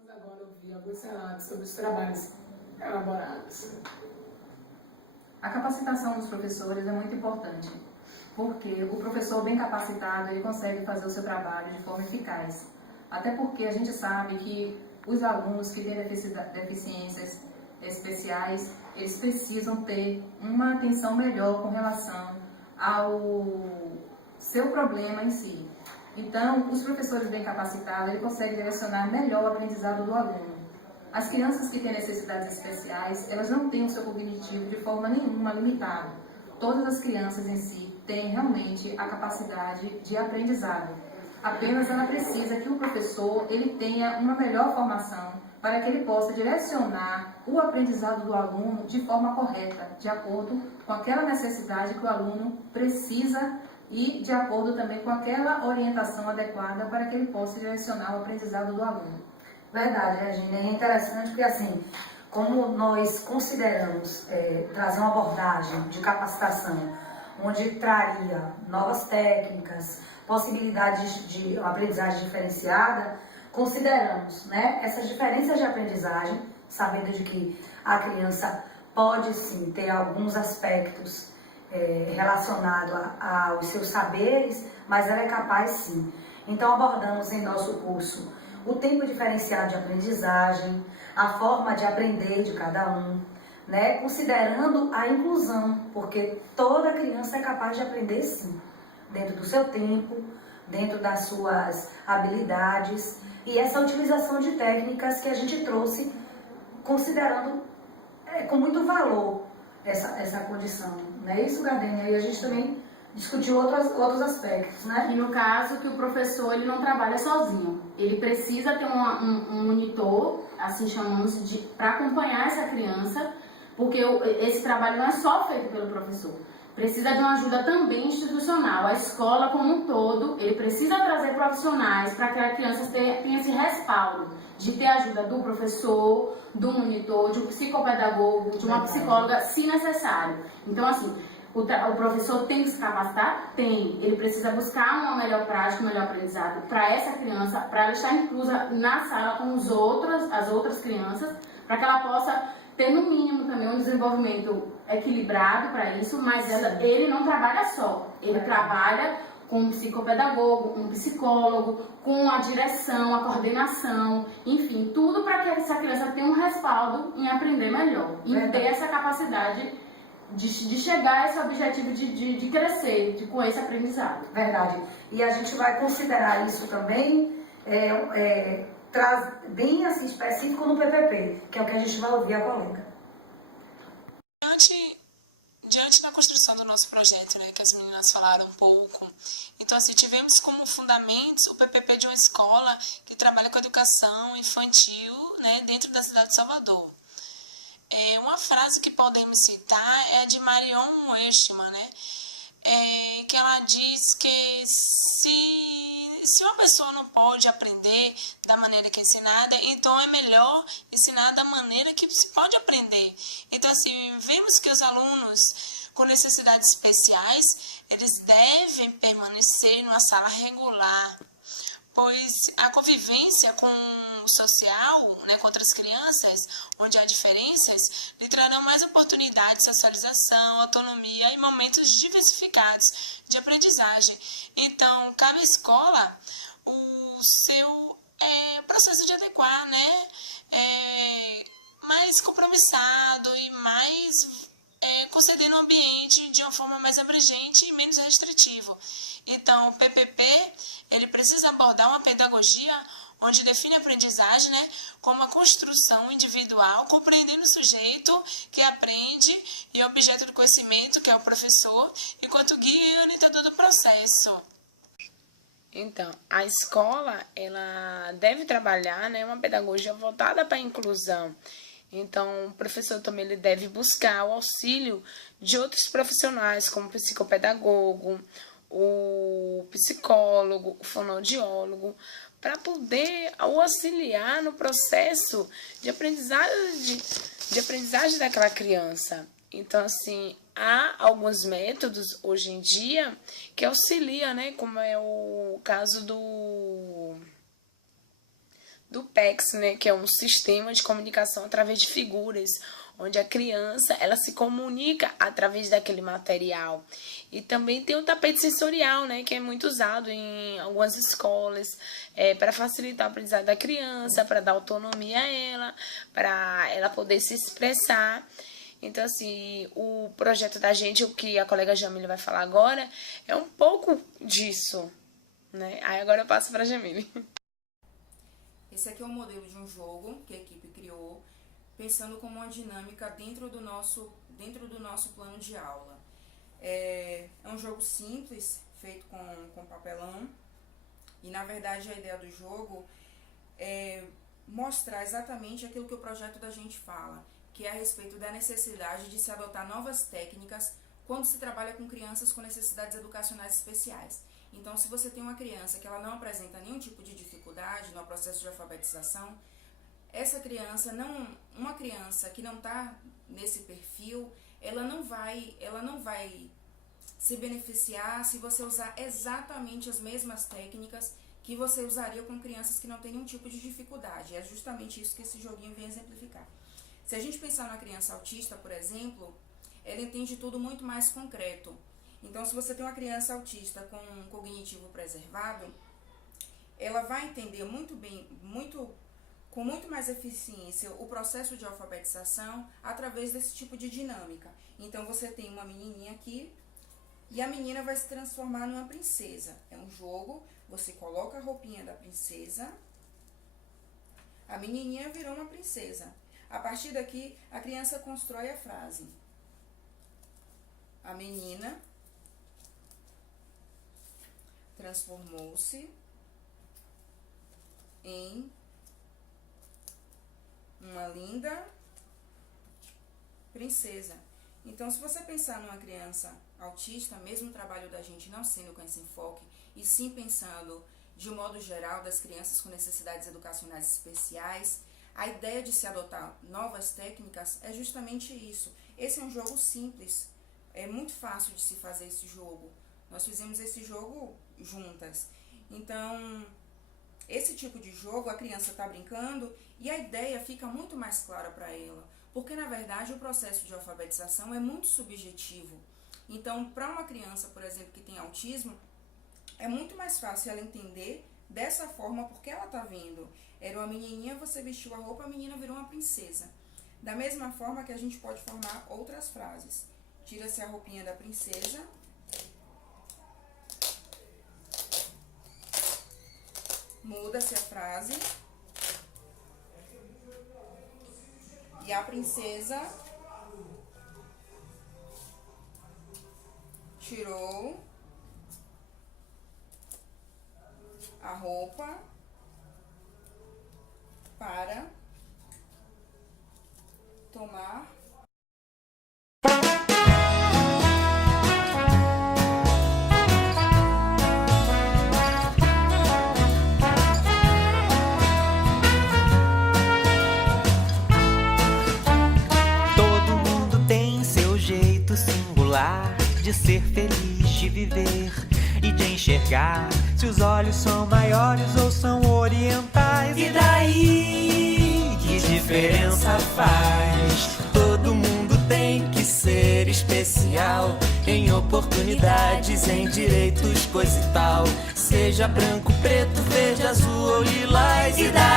Vamos agora ouvir alguns relatos sobre os trabalhos elaborados. A capacitação dos professores é muito importante, porque o professor bem capacitado ele consegue fazer o seu trabalho de forma eficaz. Até porque a gente sabe que os alunos que têm deficiências especiais, eles precisam ter uma atenção melhor com relação ao seu problema em si. Então, os professores bem capacitados, ele consegue direcionar melhor o aprendizado do aluno. As crianças que têm necessidades especiais, elas não têm o seu cognitivo de forma nenhuma limitado. Todas as crianças em si têm realmente a capacidade de aprendizado. Apenas ela precisa que o professor ele tenha uma melhor formação para que ele possa direcionar o aprendizado do aluno de forma correta, de acordo com aquela necessidade que o aluno precisa e de acordo também com aquela orientação adequada para que ele possa direcionar o aprendizado do aluno. Verdade, Regina, é interessante porque assim, como nós consideramos trazer uma abordagem de capacitação onde traria novas técnicas, possibilidades de aprendizagem diferenciada, consideramos, né, essas diferenças de aprendizagem, sabendo de que a criança pode sim ter alguns aspectos relacionados aos seus saberes, mas ela é capaz sim. Então abordamos em nosso curso o tempo diferenciado de aprendizagem, a forma de aprender de cada um, né, considerando a inclusão, porque toda criança é capaz de aprender sim, dentro do seu tempo, dentro das suas habilidades, e essa utilização de técnicas que a gente trouxe, considerando com muito valor essa condição. Não é isso, Gardênia? E a gente também discutiu outros aspectos, né? E no caso que o professor ele não trabalha sozinho, ele precisa ter um monitor, assim chamamos, para acompanhar essa criança, porque esse trabalho não é só feito pelo professor. Precisa de uma ajuda também institucional. A escola como um todo, ele precisa trazer profissionais para que a criança tenha esse respaldo de ter ajuda do professor, do monitor, de um psicopedagogo, de uma psicóloga, se necessário. Então, assim, o professor tem que se capacitar? Tem. Ele precisa buscar uma melhor prática, um melhor aprendizado para essa criança, para ela estar inclusa na sala com as outras crianças, para que ela possa ter no mínimo também um desenvolvimento equilibrado para isso, mas ele não trabalha só, ele trabalha com um psicopedagogo, um psicólogo, com a direção, a coordenação, enfim, tudo para que essa criança tenha um respaldo em aprender melhor, em ter essa capacidade de chegar a esse objetivo de crescer com esse aprendizado. Verdade. E a gente vai considerar isso também bem assim, específico no PPP, que é o que a gente vai ouvir a colega. Diante da construção do nosso projeto, né, que as meninas falaram um pouco, então assim, tivemos como fundamentos o PPP de uma escola que trabalha com educação infantil, né, dentro da cidade de Salvador. Uma frase que podemos citar é a de Marion Westman, né, que ela diz que se uma pessoa não pode aprender da maneira que é ensinada, então é melhor ensinar da maneira que se pode aprender. Então, assim, vemos que os alunos com necessidades especiais, eles devem permanecer numa sala regular, pois a convivência com o social, né, com outras crianças, onde há diferenças, lhe trarão mais oportunidade de socialização, autonomia e momentos diversificados de aprendizagem. Então, cabe à escola o seu processo de adequar, né, mais compromissado e mais concedendo um ambiente de uma forma mais abrangente e menos restritivo. Então, o PPP, ele precisa abordar uma pedagogia onde define a aprendizagem, né, como a construção individual, compreendendo o sujeito que aprende e o objeto do conhecimento, que é o professor, enquanto guia e orientador do processo. Então, a escola, ela deve trabalhar, né, uma pedagogia voltada para a inclusão. Então, o professor também ele deve buscar o auxílio de outros profissionais, como o psicopedagogo, o psicólogo, o fonoaudiólogo, para poder o auxiliar no processo de aprendizagem daquela criança. Então, assim, há alguns métodos hoje em dia que auxiliam, né, como é o caso do PEX, né, que é um sistema de comunicação através de figuras, onde a criança ela se comunica através daquele material. E também tem o tapete sensorial, né, que é muito usado em algumas escolas, para facilitar o aprendizado da criança, para dar autonomia a ela, para ela poder se expressar. Então, assim, o projeto da gente, o que a colega Jamile vai falar agora, é um pouco disso, né? Aí agora eu passo para a Jamile. Esse aqui é o modelo de um jogo que a equipe criou, pensando como uma dinâmica dentro do nosso plano de aula. É um jogo simples, feito com papelão, e na verdade a ideia do jogo é mostrar exatamente aquilo que o projeto da gente fala, que é a respeito da necessidade de se adotar novas técnicas quando se trabalha com crianças com necessidades educacionais especiais. Então, se você tem uma criança que ela não apresenta nenhum tipo de dificuldade no processo de alfabetização, essa criança uma criança que não está nesse perfil, ela não vai se beneficiar se você usar exatamente as mesmas técnicas que você usaria com crianças que não têm nenhum tipo de dificuldade. É justamente isso que esse joguinho vem exemplificar. Se a gente pensar numa criança autista, por exemplo, ela entende tudo muito mais concreto. Então, se você tem uma criança autista com um cognitivo preservado, ela vai entender muito bem, com muito mais eficiência o processo de alfabetização através desse tipo de dinâmica. Então, você tem uma menininha aqui e a menina vai se transformar numa princesa. É um jogo, você coloca a roupinha da princesa, a menininha virou uma princesa. A partir daqui, a criança constrói a frase. A menina transformou-se em uma linda princesa. Então, se você pensar numa criança autista, mesmo o trabalho da gente não sendo com esse enfoque, e sim pensando de um modo geral das crianças com necessidades educacionais especiais, a ideia de se adotar novas técnicas é justamente isso. Esse é um jogo simples, é muito fácil de se fazer esse jogo. Nós fizemos esse jogo juntas. Então, esse tipo de jogo, a criança está brincando e a ideia fica muito mais clara para ela. Porque, na verdade, o processo de alfabetização é muito subjetivo. Então, para uma criança, por exemplo, que tem autismo, é muito mais fácil ela entender dessa forma, porque ela está vendo. Era uma menininha, você vestiu a roupa, a menina virou uma princesa. Da mesma forma que a gente pode formar outras frases. Tira-se a roupinha da princesa. Muda-se a frase. E a princesa tirou a roupa para tomar de ser feliz, de viver e de enxergar se os olhos são maiores ou são orientais. E daí, que diferença faz? Todo mundo tem que ser especial em oportunidades, em direitos, coisa e tal. Seja branco, preto, verde, azul ou lilás. E daí